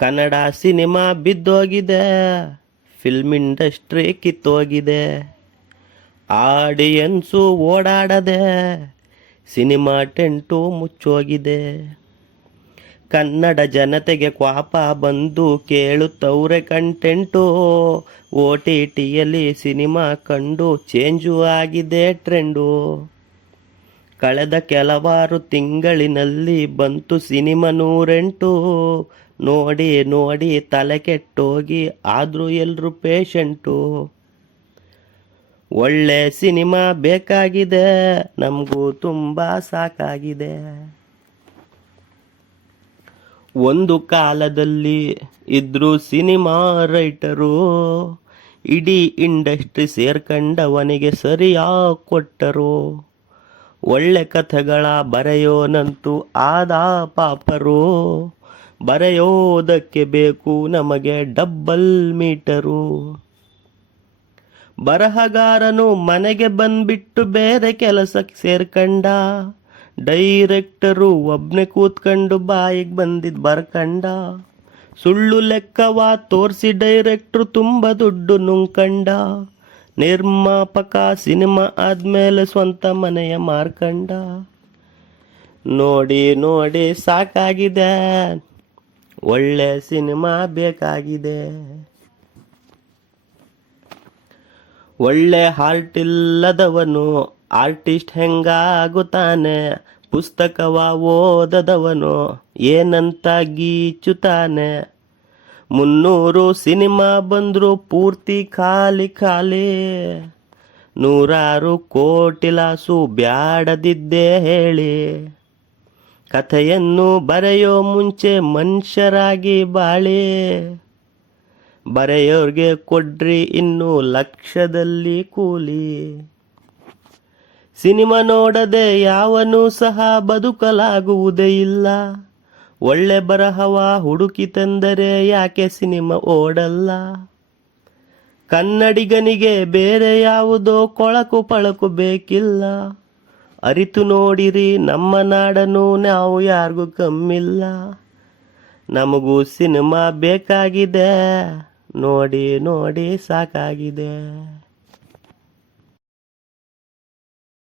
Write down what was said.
Kannada cinema ಬಿದ್ದೋಗಿದೆ. Film industry ಕಿತ್ತೋಗಿದೆ. Audience ಓಡಾಡದೆ. ಸಿನಿಮಾ ಟೆಂಟು ಮುಚ್ಚೋಗಿದೆ. ಕನ್ನಡ ಜನತೆಗೆ ಕ್ವಾಪ ಬಂದು ಕೇಳುತ್ತವ್ರೆ ಕಂಟೆಂಟು ಒ ಟಿ ಟಿಯಲ್ಲಿ ಸಿನಿಮಾ ಕಂಡು ಚೇಂಜು ಆಗಿದೆ ಟ್ರೆಂಡು ಕಳೆದ ಕೆಲವಾರು ತಿಂಗಳಿನಲ್ಲಿ ಬಂತು ಸಿನಿಮಾ ನೂರೆಂಟು ನೋಡಿ ನೋಡಿ, ತಲೆ ಕೆಟ್ಟೋಗಿ, ಆದರೂ ಎಲ್ಲರೂ ಪೇಷಂಟು. ಒಳ್ಳೆ ಸಿನಿಮಾ ಬೇಕಾಗಿದೆ, ನಮಗೂ ತುಂಬ ಸಾಕಾಗಿದೆ. ಒಂದು ಕಾಲದಲ್ಲಿ ಇದ್ರು ಸಿನಿಮಾ ರೈಟರು, ಇಡೀ ಇಂಡಸ್ಟ್ರಿ ಸೇರ್ಕಂಡವನಿಗೆ ಸರಿಯಾಗಿ ಕೊಟ್ಟರು. ಒಳ್ಳೆ ಕಥೆಗಳ ಬರೆಯೋನಂತೂ ಆದ ಪಾಪರು. ಬರೆಯೋದಕ್ಕೆ ಬೇಕು ನಮಗೆ ಡಬ್ಬಲ್ ಮೀಟರು. ಬರಹಗಾರನು ಮನೆಗೆ ಬಂದ್ಬಿಟ್ಟು ಬೇರೆ ಕೆಲಸಕ್ಕೆ ಸೇರ್ಕಂಡ. ಡೈರೆಕ್ಟರು ಒಬ್ನೇ ಕೂತ್ಕೊಂಡು ಬಾಯಿಗೆ ಬಂದಿದ್ ಬರ್ಕಂಡ. ಸುಳ್ಳು ಲೆಕ್ಕವ ತೋರಿಸಿ ಡೈರೆಕ್ಟ್ರು ತುಂಬ ದುಡ್ಡು ನುಂಕಂಡ ನಿರ್ಮಾಪಕ ಸಿನಿಮಾ ಆದ್ಮೇಲೆ ಸ್ವಂತ ಮನೆಯ ಮಾರ್ಕಂಡ. ನೋಡಿ ನೋಡಿ ಸಾಕಾಗಿದೆ. ಒಳ್ಳೆ ಸಿನಿಮಾ ಬೇಕಾಗಿದೆ. ಒಳ್ಳೆ ಹಾರ್ಟ್ ಇಲ್ಲದವನು ಆರ್ಟಿಸ್ಟ್ ಹೆಂಗಾಗುತ್ತಾನೆ? ಪುಸ್ತಕವ ಓದದವನು ಏನಂತ ಗೀಚುತ್ತಾನೆ? ಮುನ್ನೂರು ಸಿನಿಮಾ ಬಂದ್ರು ಪೂರ್ತಿ ಖಾಲಿ ಖಾಲಿ. ನೂರಾರು ಕೋಟಿ ಲಾಸು ಬ್ಯಾಡದಿದ್ದೇ ಹೇಳಿ. ಕಥೆಯನ್ನು ಬರೆಯೋ ಮುಂಚೆ ಮನುಷ್ಯರಾಗಿ ಬಾಳೆ. ಬರೆಯೋರ್ಗೆ ಕೊಡ್ರಿ ಇನ್ನು ಲಕ್ಷದಲ್ಲಿ ಕೂಲಿ. ಸಿನಿಮಾ ನೋಡದೆ ಯಾವನೂ ಸಹ ಬದುಕಲಾಗುವುದೇ ಇಲ್ಲ. ಒಳ್ಳೆ ಬರಹವ ಹುಡುಕಿ ತಂದರೆ ಯಾಕೆ ಸಿನಿಮಾ ಓಡಲ್ಲ? ಕನ್ನಡಿಗನಿಗೆ ಬೇರೆ ಯಾವುದೋ ಕೊಳಕು ಪಳಕು ಬೇಕಿಲ್ಲ. ಅರಿತು ನೋಡಿರಿ ನಮ್ಮ ನಾಡನು ನಾವು ಯಾರಿಗೂ ಕಮ್ಮಿಲ್ಲ ನಮಗೂ ಸಿನಿಮಾ ಬೇಕಾಗಿದೆ. ನೋಡಿ ನೋಡಿ ಸಾಕಾಗಿದೆ.